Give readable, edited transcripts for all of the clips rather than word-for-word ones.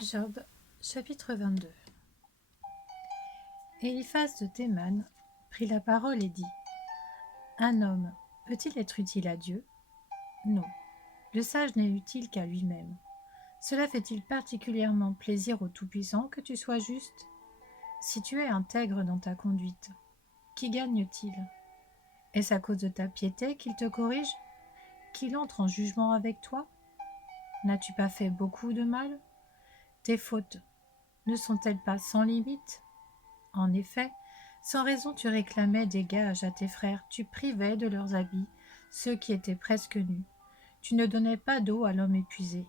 Job, chapitre 22. Éliphaz de Théman prit la parole et dit : Un homme peut-il être utile à Dieu ? Non, le sage n'est utile qu'à lui-même. Cela fait-il particulièrement plaisir au Tout-Puissant que tu sois juste ? Si tu es intègre dans ta conduite, qui gagne-t-il ? Est-ce à cause de ta piété qu'il te corrige ? Qu'il entre en jugement avec toi ? N'as-tu pas fait beaucoup de mal ? Tes fautes ne sont-elles pas sans limite ? En effet, sans raison tu réclamais des gages à tes frères, tu privais de leurs habits ceux qui étaient presque nus. Tu ne donnais pas d'eau à l'homme épuisé,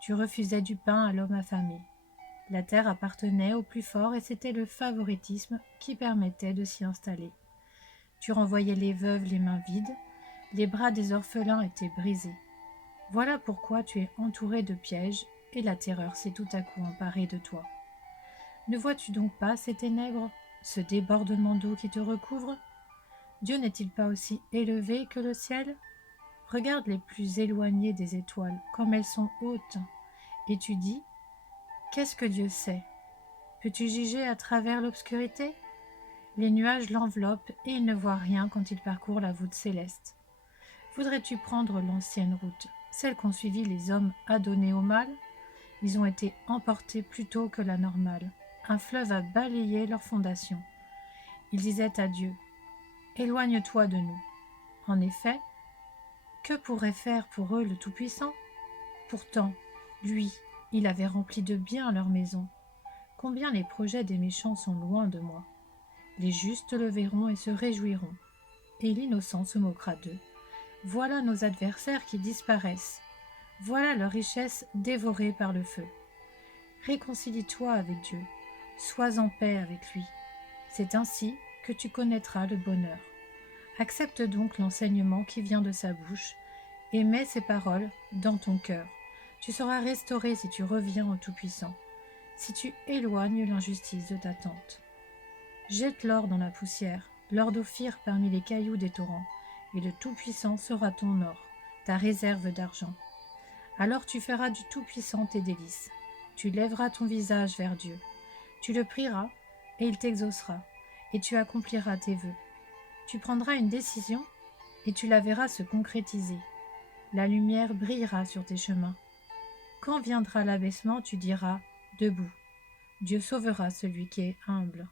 tu refusais du pain à l'homme affamé. La terre appartenait au plus fort et c'était le favoritisme qui permettait de s'y installer. Tu renvoyais les veuves les mains vides, les bras des orphelins étaient brisés. Voilà pourquoi tu es entouré de pièges et la terreur s'est tout à coup emparée de toi. Ne vois-tu donc pas ces ténèbres, ce débordement d'eau qui te recouvre ? Dieu n'est-il pas aussi élevé que le ciel ? Regarde les plus éloignées des étoiles, comme elles sont hautes. Et tu dis : qu'est-ce que Dieu sait ? Peux-tu juger à travers l'obscurité ? Les nuages l'enveloppent et il ne voit rien quand il parcourt la voûte céleste. Voudrais-tu prendre l'ancienne route, celle qu'ont suivie les hommes adonnés au mal ? Ils ont été emportés plus tôt que la normale. Un fleuve a balayé leurs fondations. Ils disaient à Dieu : éloigne-toi de nous. En effet, que pourrait faire pour eux le Tout-Puissant ? Pourtant, lui, il avait rempli de bien leur maison. Combien les projets des méchants sont loin de moi. Les justes le verront et se réjouiront, et l'innocent se moquera d'eux. Voilà nos adversaires qui disparaissent. Voilà leur richesse dévorée par le feu. Réconcilie-toi avec Dieu. Sois en paix avec lui. C'est ainsi que tu connaîtras le bonheur. Accepte donc l'enseignement qui vient de sa bouche et mets ces paroles dans ton cœur. Tu seras restauré si tu reviens au Tout-Puissant, si tu éloignes l'injustice de ta tente. Jette l'or dans la poussière, l'or d'Ophir parmi les cailloux des torrents, et le Tout-Puissant sera ton or, ta réserve d'argent. Alors tu feras du Tout-Puissant tes délices. Tu lèveras ton visage vers Dieu. Tu le prieras, et il t'exaucera, et tu accompliras tes vœux. Tu prendras une décision, et tu la verras se concrétiser. La lumière brillera sur tes chemins. Quand viendra l'abaissement, tu diras : debout. Dieu sauvera celui qui est humble.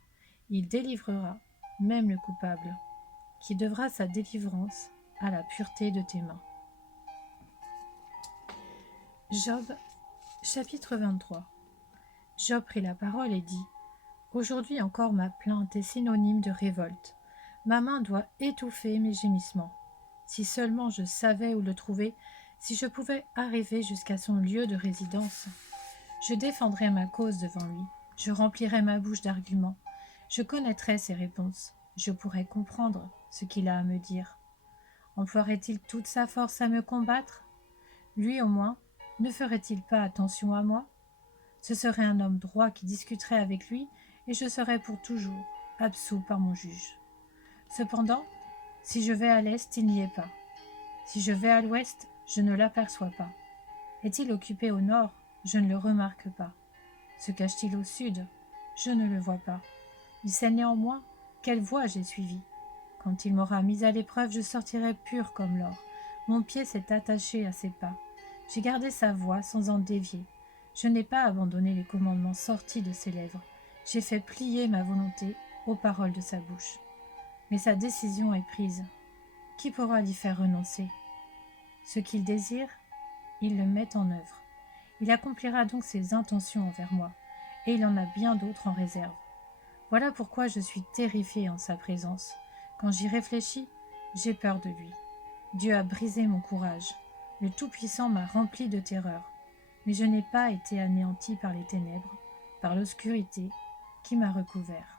Il délivrera même le coupable, qui devra sa délivrance à la pureté de tes mains. Job, chapitre 23. Job prit la parole et dit : Aujourd'hui encore ma plainte est synonyme de révolte. Ma main doit étouffer mes gémissements. Si seulement je savais où le trouver, si je pouvais arriver jusqu'à son lieu de résidence, je défendrais ma cause devant lui, je remplirais ma bouche d'arguments, je connaîtrais ses réponses, je pourrais comprendre ce qu'il a à me dire. Emploierait-il toute sa force à me combattre ? Lui au moins, ne ferait-il pas attention à moi ? Ce serait un homme droit qui discuterait avec lui, et je serais pour toujours absous par mon juge. Cependant, si je vais à l'est, il n'y est pas. Si je vais à l'ouest, je ne l'aperçois pas. Est-il occupé au nord ? Je ne le remarque pas. Se cache-t-il au sud ? Je ne le vois pas. Il sait néanmoins quelle voie j'ai suivie. Quand il m'aura mis à l'épreuve, je sortirai pur comme l'or. Mon pied s'est attaché à ses pas. J'ai gardé sa voie sans en dévier. Je n'ai pas abandonné les commandements sortis de ses lèvres. J'ai fait plier ma volonté aux paroles de sa bouche. Mais sa décision est prise. Qui pourra l'y faire renoncer ? Ce qu'il désire, il le met en œuvre. Il accomplira donc ses intentions envers moi, et il en a bien d'autres en réserve. Voilà pourquoi je suis terrifiée en sa présence. Quand j'y réfléchis, j'ai peur de lui. Dieu a brisé mon courage. Le Tout-Puissant m'a rempli de terreur. Mais je n'ai pas été anéantie par les ténèbres, par l'obscurité qui m'a recouvert.